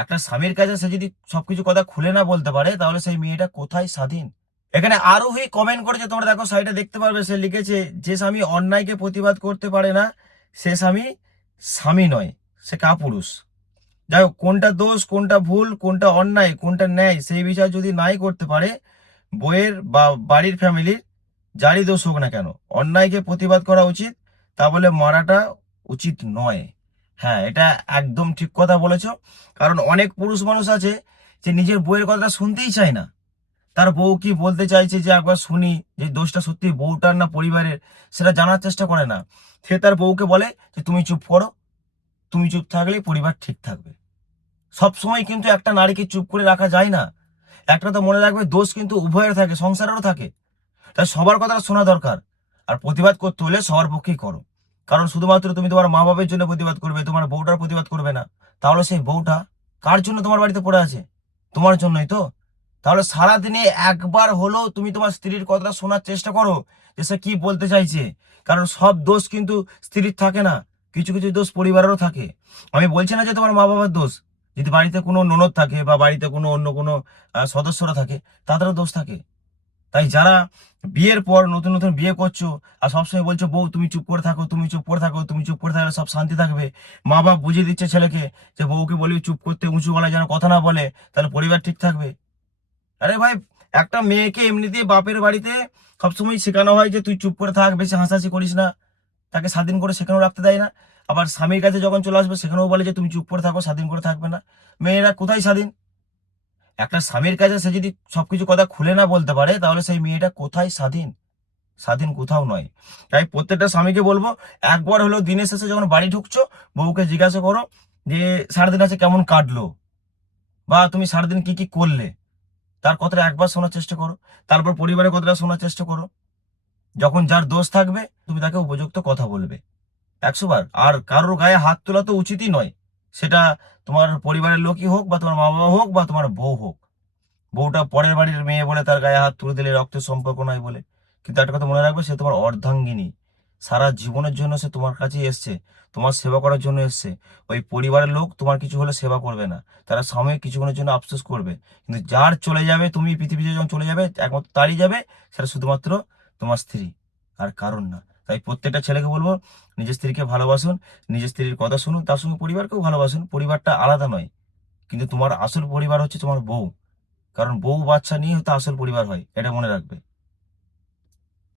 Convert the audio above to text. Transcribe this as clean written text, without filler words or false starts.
একটা স্বামীর কাছে সে যদি সবকিছু কথা খুলে না বলতে পারে, তাহলে সেই মেয়েটা কোথায় স্বাধীন? এখানে আরোহী কমেন্ট করেছে, তোমরা দেখো সাইডে দেখতে পারবে, সে লিখেছে, যে স্বামী অন্যায়কে প্রতিবাদ করতে পারে না সে স্বামী স্বামী নয়, সে কাপুরুষ। যাই হোক, কোনটা দোষ, কোনটা ভুল, কোনটা অন্যায়, কোনটা ন্যায়, সেই বিচার যদি নাই করতে পারে বইয়ের বা বাড়ির ফ্যামিলির, যারই দোষ হোক না কেন, অন্যায়কে প্রতিবাদ করা উচিত, তা বলে মারাটা উচিত নয়। হ্যাঁ, এটা একদম ঠিক কথা বলেছো। কারণ অনেক পুরুষ মানুষ আছে যে নিজের বউয়ের কথা শুনতেই চায় না, তার বউ কি বলতে চাইছে যে একবার শুনি, যে দোষটা সত্যি বউটার না পরিবারের, সেটা জানার চেষ্টা করে না। সে তার বউকে বলে যে তুমি চুপ করো, তুমি চুপ থাকলেই পরিবার ঠিক থাকবে। সব সময় কিন্তু একটা নারীকে চুপ করে রাখা যায় না। একটা তো মনে রাখবে, দোষ কিন্তু উভয়ের থাকে, সংসারেরও থাকে। তাই সবার কথা শোনা দরকার। আর প্রতিবাদ করতে হলে সবার পক্ষেই করো। কারণ শুধুমাত্র তুমি তোমার মা বাবার জন্য প্রতিবাদ করবে, তোমার বউটার প্রতিবাদ করবে না, তাহলে সেই বউটা কার জন্য তোমার বাড়িতে পড়ে আছে? তোমার জন্যই তো। তাহলে সারাদিনে একবার হলেও তুমি তোমার স্ত্রীর কথাটা শোনার চেষ্টা করো, যে সে কি বলতে চাইছে। কারণ সব দোষ কিন্তু স্ত্রীর থাকে না, কিছু কিছু দোষ পরিবারেরও থাকে। আমি বলছি না যে তোমার মা বাবার দোষ। যদি বাড়িতে কোনো ননদ থাকে বা বাড়িতে কোনো অন্য কোনো সদস্যরা থাকে, তাদেরও দোষ থাকে। তাই যারা বিয়ের পর নতুন নতুন বিয়ে করছো আর সবসময় বলছো বউ তুমি চুপ করে থাকো, তুমি চুপ করে থাকো, তুমি চুপ করে থাকলে সব শান্তি থাকবে, মা বাপ বুঝিয়ে দিচ্ছে ছেলেকে যে বউকে বলি চুপ করতে, উঁচু গলায় যেন কথা না বলে, তাহলে পরিবার ঠিক থাকবে। আরে ভাই, একটা মেয়েকে এমনিতেই বাপের বাড়িতে সবসময় শেখানো হয় যে তুই চুপ করে থাক, বেশি হাসাহাসি করিস না, তাকে স্বাধীন করে সেখানেও রাখতে দেয় না। আবার স্বামীর কাছে যখন চলে আসবে সেখানেও বলে যে তুমি চুপ করে থাকো, স্বাধীন করে থাকবে না। মেয়েরা কোথায় স্বাধীন? একটা স্বামীর কাছে সে যদি সবকিছু কথা খুলে না বলতে পারে, তাহলে সেই মেয়েটা কোথায় স্বাধীন? স্বাধীন কোথাও নয়। তাই প্রত্যেকটা স্বামীকে বলবো, একবার হলো দিনের শেষে যখন বাড়ি ঢুকছো, বউকে জিজ্ঞাসা করো যে সারাদিন আছে কেমন কাটলো, বা তুমি সারাদিন কি কি করলে, তার কথাটা একবার শোনার চেষ্টা করো। তারপর পরিবারের কথাটা শোনার চেষ্টা করো। যখন যার দোষ থাকবে তুমি তাকে উপযুক্ত কথা বলবে 100 বার। আর কারোর গায়ে হাত তোলা তো উচিতই নয়। সেটা তোমার পরিবারের লোকই হোক, বা তোমার মা বাবা হোক, বা তোমার বউ হোক। বউটা পরের বাড়ির মেয়ে বলে তার গায়ে হাত তুলে দিলে রক্তের সম্পর্ক নয় বলে। কিন্তু একটা কথা মনে রাখবে, সে তোমার অর্ধাঙ্গিনী। সারা জীবনের জন্য সে তোমার কাছেই এসছে, তোমার সেবা করার জন্য এসছে। ওই পরিবারের লোক তোমার কিছু হলে সেবা করবে না, তারা সাময়িক কিছুক্ষণের জন্য আফসোস করবে। কিন্তু যার চলে যাবে, তুমি পৃথিবী থেকে যখন চলে যাবে, একমাত্র তারই যাবে, সেটা শুধুমাত্র তোমার স্ত্রী, আর কারণ না। তাই প্রত্যেকটা ছেলেকে বলবো, নিজের স্ত্রীকে ভালোবাসুন, নিজের স্ত্রীর কথা শুনুন, তার সঙ্গে পরিবারকেও ভালোবাসুন। পরিবারটা আলাদা নয়, কিন্তু তোমার আসল পরিবার হচ্ছে তোমার বউ। কারণ বউ বাচ্চা নিয়ে হয়তো আসল পরিবার হয়, এটা মনে রাখবে।